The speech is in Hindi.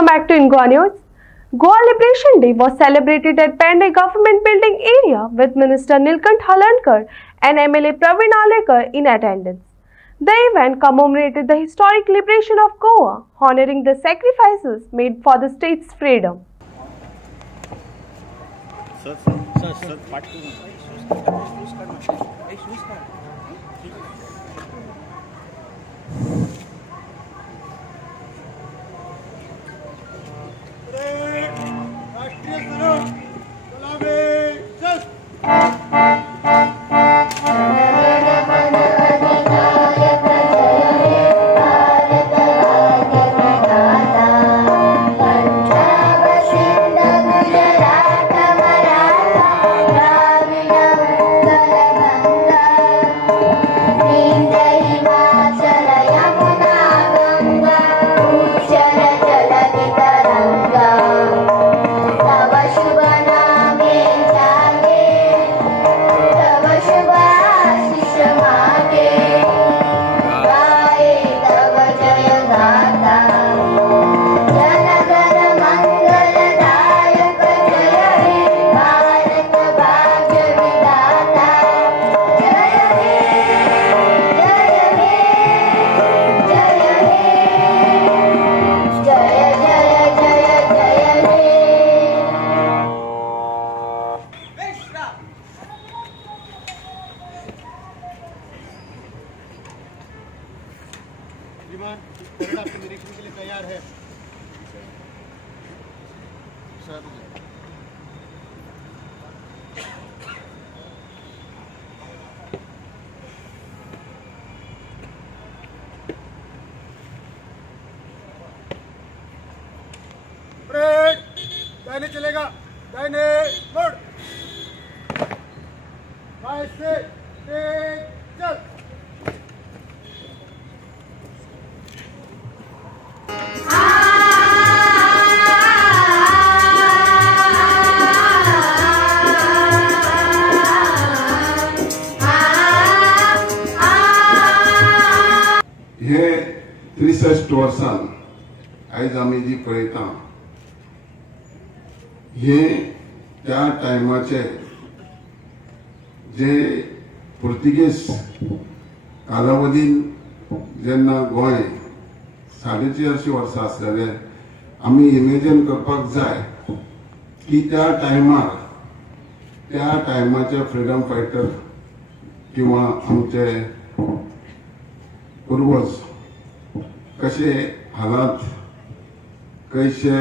Welcome back to Goa News. Goa Liberation Day was celebrated at Pandey Government Building area with Minister Nilkant Halankar and MLA Praveen Alekar in attendance. The event commemorated the historic liberation of Goa, honoring the sacrifices made for the state's freedom. Parade आपके निरीक्षण के लिए तैयार है। परेड दाहिने चलेगा, दाहिने मोड़, बाएं से तेज चल। हे 63 वर्सां आयज आमी जी पळयता हे त्या टायमाचे जे पुर्तुगेज कालावधीन जेन्ना गोंय 450 वर्सां आसलेले आमी इमेजिन करपाक जाय की त्या टायमाचे फ्रीडम फायटर किंवा आमचे पूर्वज कशे हालात कैसे